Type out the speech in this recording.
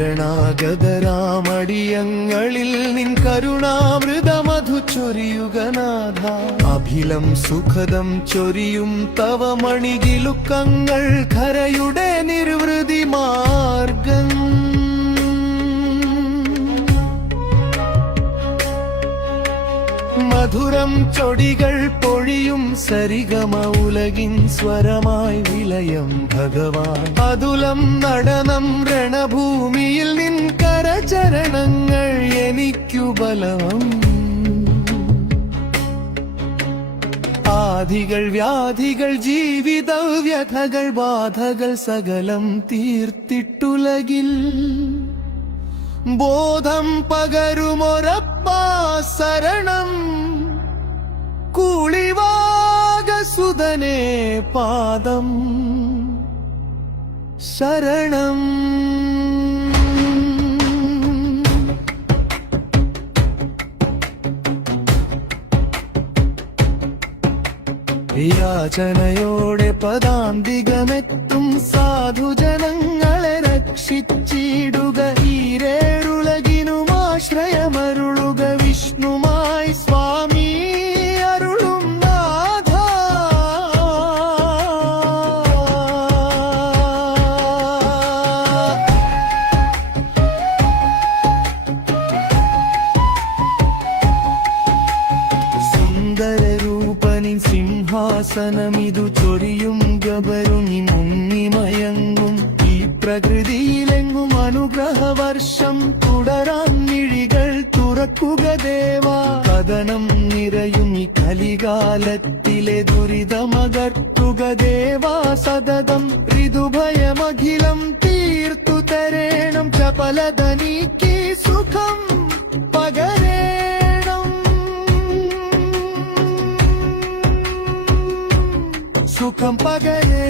ശരണാഗതരാമടിയങ്ങളിൽ നിൻ കരുണാമൃതമധു ചൊരിയുക നാഥ. അഭിലം സുഖദം ചൊരിയും തവ മണികിലുക്കങ്ങൾ ഖരയുടെ നിർവൃതി മാർഗം. മധുരം ചൊടികൾ പൊഴിയും സരിഗമ ഉലകിൻ സ്വരമായി വിലയം ഭഗവാൻ. അതുലം നടനം രണഭൂമിയിൽ നിൻ കരചരണങ്ങൾ എനിക്കു ബലം. ആധികൾ വ്യാധികൾ ജീവിത വ്യഥകൾ ബാധകൾ സകലം തീർത്തിട്ടുലകിൽ ബോധം പകരുമൊരപ്പാ ശരണം. കൂളിവാകസുതനേ പാദം ശരണം. യാചനയോടെ പദാന്തികമെത്തും സാധുജനങ്ങളെ രക്ഷിച്ചിടുക. ഈരേഴുലകിനുമാശ്രയമരുളുക വിഷ്ണുമായി സ്വാമി അരുളും നാഥ. സുന്ദരരൂപനിൻ സിംഹാസനമിതു ചൊരിയും ഗബരുനി മുങ്ങിമയങ്ങും ഈ പ്രകൃതിയിലെങ്ങും അനുഗ്രഹവർഷം തുടരാം. മിഴികൾ തുറക്കുക ദേവാ. കഥനം നിറയും ഈ കലികാലത്തിലെ ദുരിതമകർത്തുക ദേവാ. സതതം ഋതുഭയമഖിലം തീർത്തു തരേണം. ചപലത നീക്കി സുഖം പകരേണം. സുഖം പകരേ